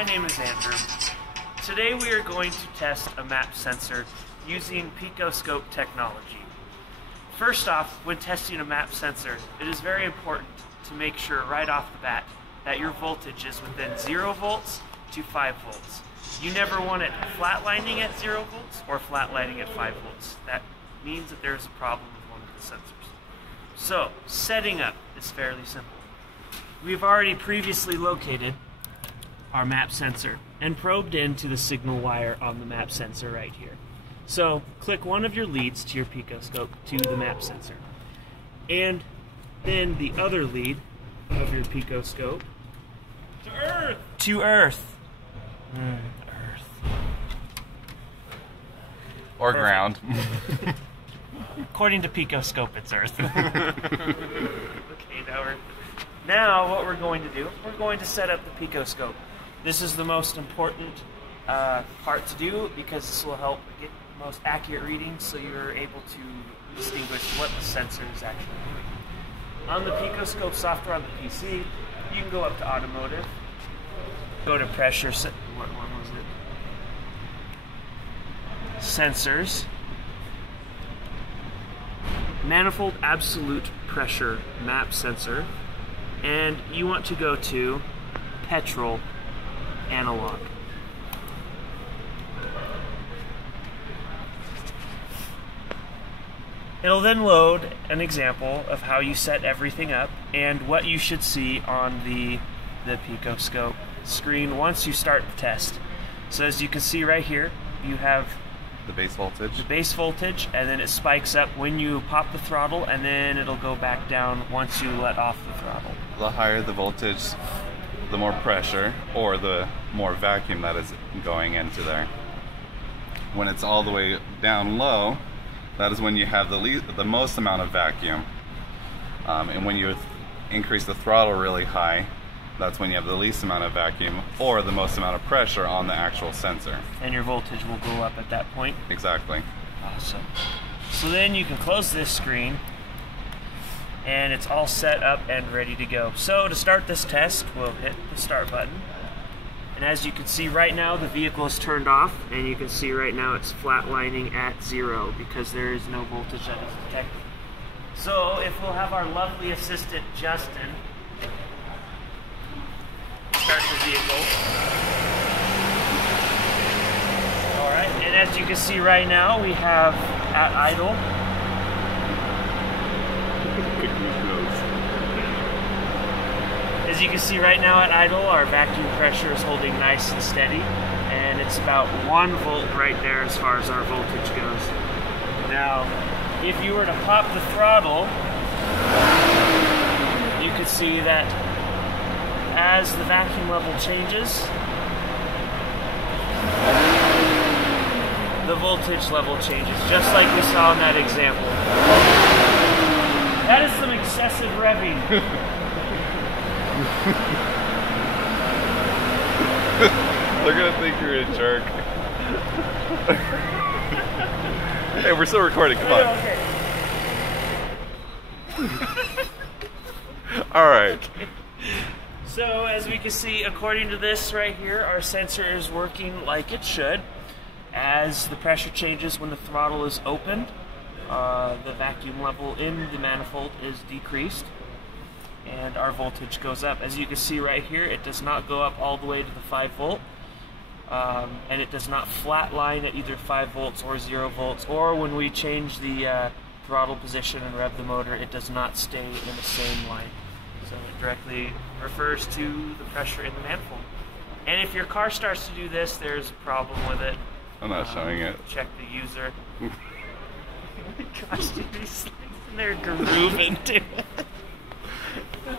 my name is Andrew. Today we are going to test a map sensor using Pico scope technology. First off, when testing a map sensor, it is very important to make sure right off the bat that your voltage is within 0 volts to 5 volts. You never want it flatlining at 0 volts or flatlining at 5 volts. That means that there is a problem with one of the sensors. So, setting up is fairly simple. We've already previously located our map sensor and probed into the signal wire on the map sensor right here. So click one of your leads to your Pico scope to the map sensor, and then the other lead of your Pico scope to Earth. To Earth. Earth. Or ground. According to Pico scope, it's Earth. Okay, now what we're going to do, we're going to set up the Pico scope. This is the most important part to do because this will help get the most accurate readings so you're able to distinguish what the sensor is actually doing. On the Pico scope software on the PC, you can go up to automotive, go to pressure, what one was it? Sensors, manifold absolute pressure map sensor, and you want to go to petrol analog. It'll then load an example of how you set everything up and what you should see on the Pico scope screen once you start the test. So as you can see right here, you have the base voltage. The base voltage, and then it spikes up when you pop the throttle, and then it'll go back down once you let off the throttle. The higher the voltage, the more pressure, or the more vacuum that is going into there. When it's all the way down low, that is when you have the most amount of vacuum. And when you increase the throttle really high, that's when you have the least amount of vacuum or the most amount of pressure on the actual sensor. And your voltage will go up at that point. Exactly. Awesome. So then you can close this screen and it's all set up and ready to go. So to start this test, we'll hit the start button. And as you can see right now, the vehicle is turned off, and you can see right now it's flatlining at 0 because there is no voltage that is detected. So if we'll have our lovely assistant, Justin, start the vehicle. Alright, and as you can see right now, we have at idle. As you can see right now at idle, our vacuum pressure is holding nice and steady, and it's about 1 volt right there as far as our voltage goes. Now, if you were to pop the throttle, you could see that as the vacuum level changes, the voltage level changes, just like we saw in that example. That is some excessive revving. They're gonna think you're a jerk. Hey, we're still recording, come on. Okay. Alright. So as we can see, according to this right here, our sensor is working like it should. As the pressure changes when the throttle is opened, the vacuum level in the manifold is decreased and our voltage goes up. As you can see right here, it does not go up all the way to the 5 volt, and it does not flatline at either 5 volts or 0 volts, or when we change the throttle position and rev the motor, it does not stay in the same line. So it directly refers to the pressure in the manifold. And if your car starts to do this, there's a problem with it. I'm not showing it. Check the user. Oh my gosh, dude, he's in there grooving too.